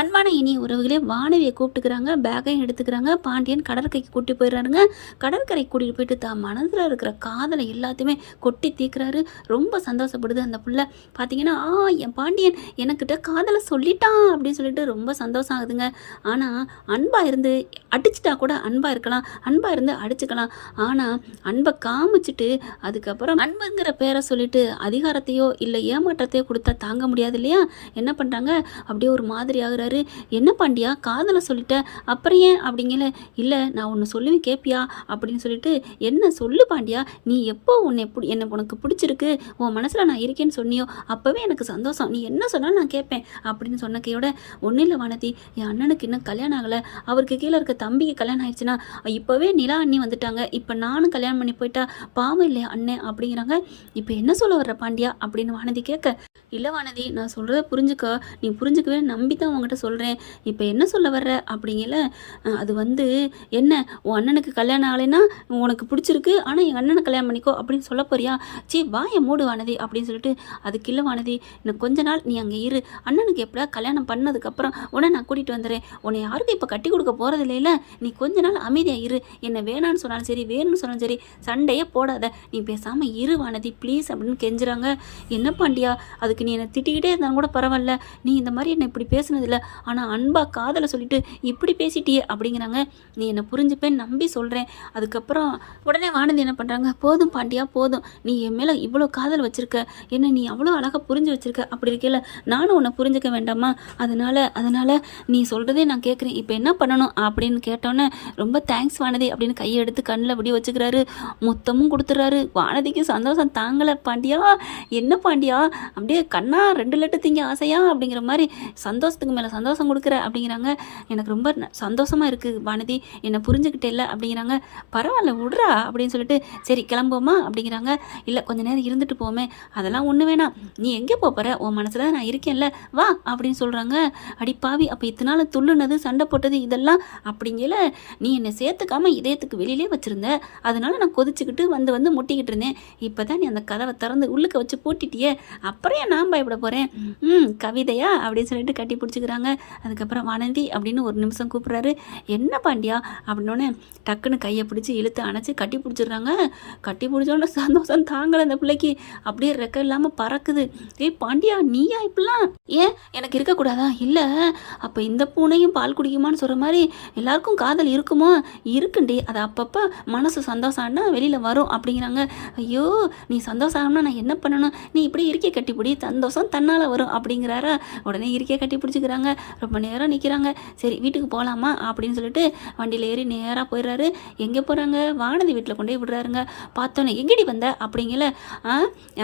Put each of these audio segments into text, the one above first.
அன்பான இனி உறவுகளே வானவியை கூப்பிட்டுக்கிறாங்க பேக்கையும் எடுத்துக்கிறாங்க பாண்டியன் கடற்கரைக்கு கூட்டி போயிடுறாருங்க கடற்கரை கூட்டிகிட்டு போயிட்டு தான் மனதில் இருக்கிற காதலை எல்லாத்தையுமே கொட்டி தீக்குறாரு. ரொம்ப சந்தோஷப்படுது அந்த புள்ள. பார்த்தீங்கன்னா ஆ என் பாண்டியன் எனக்கிட்ட காதலை சொல்லிட்டான் அப்படின்னு சொல்லிட்டு ரொம்ப சந்தோஷம் ஆகுதுங்க. ஆனால் அன்பாக இருந்து அடிச்சிட்டா கூட அன்பாக இருக்கலாம். அன்பாக இருந்து அடிச்சுக்கலாம். ஆனால் அன்பை காமிச்சிட்டு அதுக்கப்புறம் அன்புங்கிற பேரை சொல்லிட்டு அதிகாரத்தையோ இல்லை ஏமாற்றத்தையோ கொடுத்தா தாங்க முடியாது இல்லையா? என்ன பண்ணுறாங்க அப்படியே ஒரு மாதிரி ஆகுறாரு. என்ன பாண்டியா? காதலை சொல்லிட்ட. அப்புறம் ஏன்? அப்படிங்கல. இல்லை நான் ஒன்று சொல்லுவேன் கேட்பியா அப்படின்னு சொல்லிட்டு என்ன சொல்லு பாண்டியா? நீ எப்போ உன்னை எப்படி என்ன உனக்கு பிடிச்சிருக்கு? உன் மனசில் நான் இருக்கேன்னு சொன்னியோ அப்போவே எனக்கு சந்தோஷம். நீ என்ன சொன்னாலும் நான் கேட்பேன் அப்படின்னு சொன்ன கையோட ஒன்றும் இல்லை வானதி. என் அண்ணனுக்கு இன்னும் கல்யாணம் ஆகலை. அவருக்கு கீழே இருக்க தம்பிக்கு கல்யாணம் ஆயிடுச்சுன்னா இப்போவே நிலா அண்ணி வந்துட்டாங்க. இப்போ நானும் கல்யாணம் பண்ணி போயிட்டா பாவம் இல்லையா அண்ணன் அப்படிங்கிறாங்க. இப்போ என்ன சொல்ல வர்ற பாண்டியா? அப்படின்னு வானதி கேட்க இல்லை வானதி நான் சொல்கிறத புரிஞ்சுக்க. நீ புரிஞ்சுக்கவே நம்பி தான் உங்ககிட்ட சொல்கிறேன் இப்போ என்ன சொல்ல வர்ற? அப்படிங்கல அது வந்து என்ன உன் அண்ணனுக்கு கல்யாணம் ஆகலைன்னா உனக்கு பிடிச்சிருக்கு. ஆனால் எங்கள் அண்ணனை கல்யாணம் பண்ணிக்கோ அப்படின்னு சொல்ல போறியா? சீ வா மூடு வானதி அப்படின்னு சொல்லிட்டு அதுக்கு இல்லை வானதி இன்னும் கொஞ்ச நாள் நீ அங்கே இரு. அண்ணனுக்கு எப்படா கல்யாணம் பண்ணதுக்கப்புறம் உடனே நான் கூட்டிகிட்டு வந்துடுறேன். உன்னை யாருக்கும் இப்போ கட்டி கொடுக்க போகிறது இல்லைல்ல நீ கொஞ்ச நாள் அமைதியாக இரு. என்ன வேணான்னு சொன்னாலும் சரி வேணும்னு சொன்னாலும் சரி சண்டையே போடாத. நீ பேசாமல் இரு வானதி. ப்ளீஸ் அப்படின்னு கெஞ்சுறாங்க. என்ன பாண்டியா? அதுக்கு நீ என்னை திட்டிக்கிட்டே இருந்தாலும் கூட பரவாயில்ல. நீ இந்த மாதிரி என்னை இப்படி பேசுனதில்ல. ஆனால் அன்பாக காதலை சொல்லிட்டு இப்படி பேசிட்டியே அப்படிங்கிறாங்க. நீ என்னை புரிஞ்சுப்பேன்னு நம்பி சொல்கிறேன் அதுக்கப்புறம் உடனே வானதி என்ன பண்ணுறாங்க போதும் பாண்டியா போதும். நீ என் மேலே இவ்வளோ காதல் வச்சுருக்க. என்ன நீ அவ்வளோ அழகாக புரிஞ்சு வச்சுருக்க? அப்படி இருக்கையில நானும் உன்னை புரிஞ்சுக்க வேண்டாமா? அதனால அதனால் நீ சொல்கிறதே நான் கேட்குறேன் இப்போ என்ன பண்ணணும் அப்படின்னு கேட்டோன்னே ரொம்ப தேங்க்ஸ் வானதி அப்படின்னு கையை எடுத்து கண்ணில் அப்படி வச்சுக்கிறாரு. மொத்தமும் கொடுத்துட்றாரு வானதிக்கு சந்தோஷம் தாங்கலை. பாண்டியா என்ன பாண்டியா? அப்படியே கண்ணா ரெண்டு லட்டு திங்க ஆசையா? அப்படிங்கிற மாதிரி சந்தோஷத்துக்கு மேலே சந்தோஷம் கொடுக்குற அப்படிங்கிறாங்க. எனக்கு ரொம்ப சந்தோஷமாக இருக்குது வானதி. என்னை புரிஞ்சுக்கிட்டே இல்லை அப்படிங்கிறாங்க. பரவாயில்ல விடுறா அப்படின்னு சொல்லிட்டு சரி கிளம்புவோமா அப்படிங்கிறாங்க. இல்லை கொஞ்ச நேரம் இருந்துட்டு போமே அதெல்லாம் ஒன்று வேணாம். நீ எங்கே போகிற உன் மனசில் நான் இருக்கேன்ல. வா அப்படின்னு சொல்கிறாங்க அடி பாவி அப்போ இத்தனை நாள் துள்ளுனது சண்டை போட்டது இதெல்லாம் அப்படிங்கல நீ என்னை சேர்த்துக்காம இதயத்துக்கு வெளியிலே வச்சுருந்த. அதனால நான் கொதிச்சுக்கிட்டு வந்து வந்து முட்டிக்கிட்டு இருந்தேன். இப்போ தான் நீ அந்த கதவை திறந்து உள்ளுக்க வச்சு பூட்டிட்டியே. அப்புறம் ஏன் நான் பயப்பட போகிறேன் ம் கவிதையா அப்படின்னு சொல்லிட்டு கட்டி பிடிச்சிக்கிறாங்க. அதுக்கப்புறம் வனந்தி அப்படின்னு ஒரு நிமிஷம் கூப்பிட்றாரு. என்ன பாண்டியா? அப்படின்னோடனே டக்குன்னு கையை பிடிச்சி இழுத்து அணைச்சி கட்டி பிடிச்சிடுறாங்க. கட்டி பிடிச்சோன்னே சந்தோஷம் தாங்கலை அந்த பிள்ளைக்கு. அப்படியே ரெக்க இல்லாமல் பறக்குது. ஏய் பாண்டியா நீயா இப்படிலாம்? ஏன்? எனக்கு இருக்கக்கூடாதா? இல்லை. அப்போ இந்த பூனையும் பால் குடிக்குமான்னு சொல்கிற மாதிரி எல்லாருக்கும் காதல் இருக்குமோ? இருக்குண்டி. அது அப்பப்போ மனசு சந்தோஷம்னா வெளியில் வரும் அப்படிங்கிறாங்க. ஐயோ நீ சந்தோஷம் ஆகணும்னா நான் என்ன பண்ணணும்? நீ இப்படி இருக்கே கட்டிப்பிடி. சந்தோஷம் தன்னால் வரும் அப்படிங்கிறாரா. உடனே இருக்கே கட்டி பிடிச்சிக்கிறாங்க. ரொம்ப நேரம் நிற்கிறாங்க சரி வீட்டுக்கு போகலாமா அப்படின்னு சொல்லிட்டு வண்டியில் ஏறி நேராக போயிடுறாரு. எங்கே போகிறாங்க வானதி வீட்டில் கொண்டு போய் விடுறாருங்க. பார்த்தோன்னே எங்கடி வந்த? அப்படிங்கல. ஆ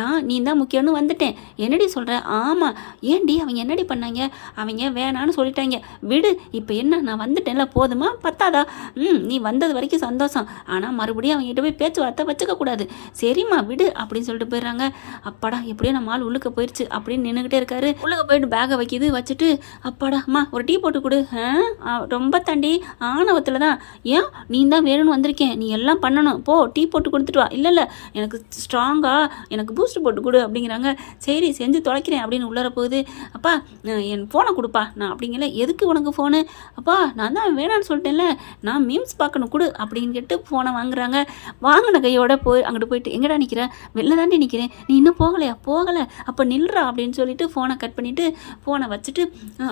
ஆ நீ தான் முக்கியம்னு வந்துட்டேன். என்னடி சொல்கிற ஆமாம் ஏன்டி? அவங்க என்னடி பண்ணாங்க? அவங்க வேணான்னு சொல்லிட்டாங்க. விடு இப்போ என்ன? நான் வந்துட்டேன்ல. போதுமா? பத்தாதா? ம் நீ வந்தது வரைக்கும் சந்தோஷம். ஆனால் மறுபடியும் அவங்ககிட்ட போய் பேச்சுவார்த்தை வச்சுக்கக்கூடாது சரிம்மா விடு. அப்படின்னு சொல்லிட்டு போயிடுறாங்க. அப்பாடா எப்படியோ நம்ம ஆள் உள்ளுக்க போயிடுச்சு அப்படின்னு நின்றுக்கிட்டே இருக்காரு. உள்ளுக்க போயிட்டு பேகை வைக்கிது வச்சுட்டு அப்பாடா அம்மா ஒரு டீ போட்டு கொடு. ரொம்ப தாண்டி ஆணவத்தில் தான். ஏன்? நீ தான் வேணும்னு வந்திருக்கேன். நீ எல்லாம் பண்ணணும். போ டீ போட்டு கொடுத்துட்டு வா. இல்லை இல்லை எனக்கு ஸ்ட்ராங்காக எனக்கு பூஸ்ட் போட்டு கொடு அப்படிங்கிறாங்க. சரி செஞ்சு தொலைக்கிறேன் அப்படின்னு உள்ளர போகுது. அப்பா என் ஃபோனை கொடுப்பா. நான் அப்படிங்கல எதுக்கு உனக்கு ஃபோனு அப்பா நான் தான் வேணான்னு சொல்லிட்டேன்ல. நான் மீம்ஸ் பார்க்கணும் கொடு அப்படின்னு கேட்டு ஃபோனை வாங்குறாங்க. வாங்கின கையோட போய் அங்கிட்டு போயிட்டு எங்கடா நிற்கிறேன் வெளில தாண்டி நிற்கிறேன் நீ இன்னும் போகலையா? போகலை. அப்போ நில்றா. அப்படின்னு சொல்லிட்டு ஃபோனை கட் பண்ணிவிட்டு ஃபோனை வச்சுட்டு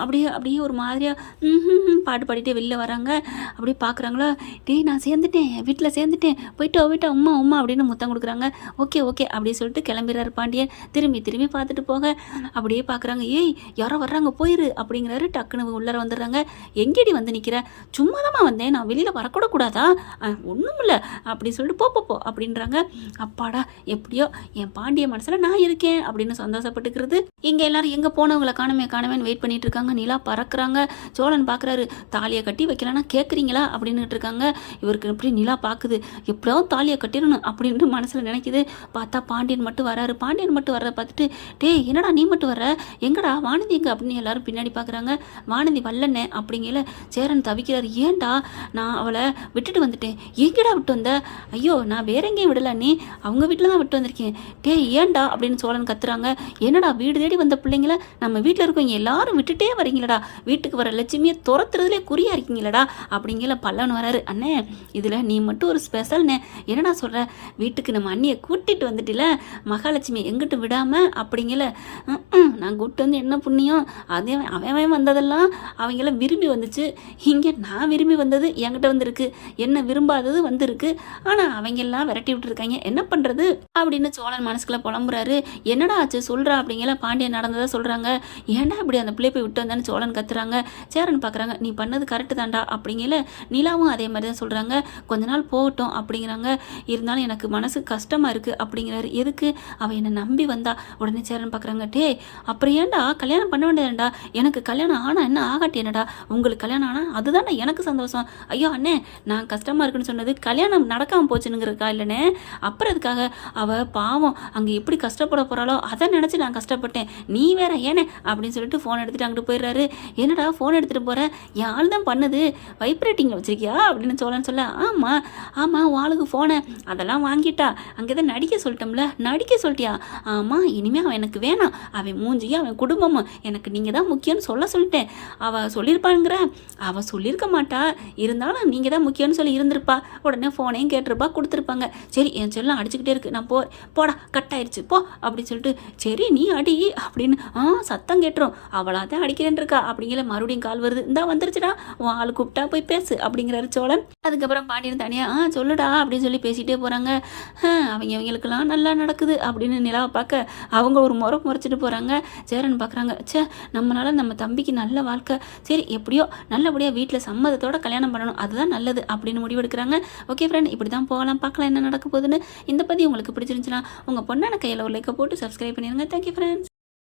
அப்படி அப்படியே அப்படியே ஒரு மாதிரியாக பாட்டு பாடிட்டே வெளில வராங்க. அப்படியே பார்க்குறாங்களா டேய் நான் சேர்ந்துட்டேன் வீட்டில் சேர்ந்துட்டேன். போயிட்டோ போயிட்டோ உம்மா உம்மா அப்படின்னு முத்தம் கொடுக்குறாங்க. ஓகே ஓகே அப்படி சொல்லிட்டு கிளம்பிடுறாரு பாண்டியன். திரும்பி திரும்பி பார்த்துட்டு போக. அப்படியே பார்க்குறாங்க ஏய் யாரோ வர்றாங்க போயிரு அப்படிங்கிறாரு. டக்குன்னு உள்ளார வந்துடுறாங்க. எங்கேடி வந்து நிற்கிற சும்மா வந்தேன். நான் வெளியில் வரக்கூட கூடாதா? ஒன்றும் இல்லை அப்படி சொல்லிட்டு போ போ, போ அப்படின்றாங்க. அப்பாடா எப்படியோ என் பாண்டிய மனசில் நான் இருக்கேன் அப்படின்னு சந்தோஷப்பட்டுக்கிறது. இங்கே எல்லாரும் எங்கே போனவங்களை காணுமே காணுமேன்னு வெயிட் பண்ணிட்டு இருக்காங்க. நிலா பறக்குறாங்க. சோழன் பார்க்குறாரு தாலியை கட்டி வைக்கலன்னா கேட்குறீங்களா அப்படின்னுட்டு இருக்காங்க. இவருக்கு எப்படி நிலா பார்க்குது எப்படியாவது தாலியை கட்டிடணும் அப்படின்ட்டு மனசில் நினைக்குது. பார்த்தா பாண்டியன் மட்டும் வராரு. பாண்டியன் மட்டும் வர்றதை பார்த்துட்டு டேய் என்னடா நீ மட்டும் வர்ற? எங்கடா? வானதி எங்க? அப்படின்னு எல்லாரும் பின்னாடி பார்க்குறாங்க வானதி வல்லண்ணே அப்படிங்கல சேரன் தவிக்கிறார். ஏன்டா? நான் அவளை விட்டுட்டு வந்துட்டேன். எங்கடா விட்டு வந்த? ஐயோ நான் வேற எங்கேயும் விடல நீ அவங்க வீட்டில் தான் விட்டு வந்திருக்கேன். டேய் ஏன்டா? அப்படின்னு சோழன் கத்துறாங்க. என்னடா? வீடு தேடி வந்த பிள்ளைங்கள? நம்ம வீட்டில் இருக்கவங்க எல்லாரும் விட்டுட்டே வரீங்களடா. வீட்டுக்கு வர லட்சுமியை துரத்துறதுலே குறியா இருக்கீங்களடா. அப்படிங்கிற பல்லவன் வராரு. அண்ணே இதில் நீ மட்டும் ஒரு ஸ்பெஷல்ண்ணே என்னடா சொல்கிற வீட்டுக்கு நம்ம அண்ணியை கூட்டிகிட்டு வந்துட்டில. மகாலட்சுமி எங்கிட்ட விடாமல் அப்படிங்கிற நான் கூப்பிட்டு வந்து என்ன புண்ணியம்? அதே அவன் அவன் வந்ததெல்லாம் அவங்கள விரும்பி வந்துச்சு. இங்கே நான் விரும்பி வந்தது என்கிட்ட வந்திருக்கு. என்ன விரும்பாதது வந்திருக்கு. ஆனால் அவங்கெல்லாம் விரட்டி விட்டுருக்காங்க. என்ன பண்ணுறது அப்படின்னு சோழன் மனசுக்குள்ள புலம்புறாரு. என்னடா ஆச்சு? சொல்கிறா அப்படிங்கிற பாண்டியன் நடந்ததாக சொல்கிறாங்க ஏன்னா இப்படி அந்த பிள்ளை போய் விட்டு தானே சோழன் கத்துறாங்க சேரன் பார்க்குறாங்க நீ பண்ணது கரெக்டு தான்டா அப்படிங்கல நிலாவும் அதே மாதிரி தான் சொல்கிறாங்க கொஞ்ச நாள் போகட்டும் அப்படிங்கிறாங்க. இருந்தாலும் எனக்கு மனசு கஷ்டமாக இருக்குது அப்படிங்கிறாரு. எதுக்கு? அவள் என்னை நம்பி வந்தா. உடனே சேரன் பார்க்குறாங்க டே அப்புறம் ஏன்டா கல்யாணம் பண்ண வேண்டியதுடா எனக்கு கல்யாணம் ஆனால் என்ன ஆகாட்டி என்னடா? உங்களுக்கு கல்யாணம் ஆனால் அதுதான் எனக்கு சந்தோஷம். ஐயோ அண்ணே நான் கஷ்டமாக இருக்குன்னு சொன்னது கல்யாணம் நடக்காமல் போச்சுனுங்கிறக்கா இல்லைண்ணே? அப்புறம் அதுக்காக அவள் பாவம் அங்கே எப்படி கஷ்டப்பட போகிறாளோ அதை நினச்சி நான் கஷ்டப்பட்டேன். நீ வேற ஏனே? அப்படின்னு சொல்லிட்டு ஃபோன் எடுத்துகிட்டு அங்கிட்டு போயிடுறாரு என்னடா ஃபோன் எடுத்துகிட்டு போகிறேன் என் ஆள் தான் பண்ணுது. வைப்ரேட்டிங்கில் வச்சிருக்கியா? அப்படின்னு சோழன் சொல்ல ஆமாம் ஆமாம் வாளுக்கு ஆளுக்கு ஃபோனை அதெல்லாம் வாங்கிட்டா. அங்கே தான் நடிக்க சொல்லிட்டோம்ல. நடிக்க சொல்லிட்டியா? ஆமாம் இனிமேல் அவன் எனக்கு வேணாம். அவன் மூஞ்சியும் அவன் குடும்பமும் எனக்கு நீங்கள் தான் முக்கியம்னு சொல்ல சொல்லிட்டேன். அவள் சொல்லியிருப்பாங்கிற அவள் சொல்லியிருக்க மாட்டா. இருந்தாலும் நீங்கள் தான் முக்கியம்னு சொல்லி இருந்திருப்பா. உடனே ஃபோனையும் கேட்டிருப்பா கொடுத்துருப்பாங்க. சரி என் செல்லம் அடிச்சுக்கிட்டே இருக்கு. நான் போ போடா கட் ஆயிடுச்சு போ அப்படின்னு சொல்லிட்டு சரி நீ அடி அப்படின்னு ஆ சத்தம் கேட்டுரும். அவளாக தான் அடிக்கிறேன் இருக்கா அப்படிங்கிற மறுபடியும் கால் வருது. இந்தா வந்துருச்சுடா. உன் ஆள் கூப்பிட்டா போய் பேசு அப்படிங்கிறாரு சோழன். அதுக்கப்புறம் பாண்டியன் தனியாக ஆ சொல்லுடா அப்படின்னு சொல்லி பேசிகிட்டே போகிறாங்க அவங்க அவங்களுக்கெல்லாம் நல்லா நடக்குது அப்படின்னு நிலாவை பார்க்க அவங்க ஒரு முறை முறைச்சிட்டு போகிறாங்க சேரன் பார்க்குறாங்க ச்சே நம்மளால நம்ம தம்பிக்கு நல்ல வாழ்க்கை. சரி எப்படியோ நல்லபடியாக வீட்டில் சம்மதத்தோட கல்யாணம் பண்ணணும். அதுதான் நல்லது அப்படின்னு முடிவெடுக்கிறாங்க. ஓகே ஃப்ரெண்ட் இப்படி தான் போகலாம். பார்க்கலாம் என்ன நடக்க போகுதுன்னு. இந்த பற்றி உங்களுக்கு பிடிச்சிருந்துச்சுன்னா உங்கள் பொண்ணான கையில் ஒரு லைக்கை போட்டு சப்ஸ்கிரைப் பண்ணிடுங்க தேங்க்யூ ஃப்ரெண்ட்ஸ்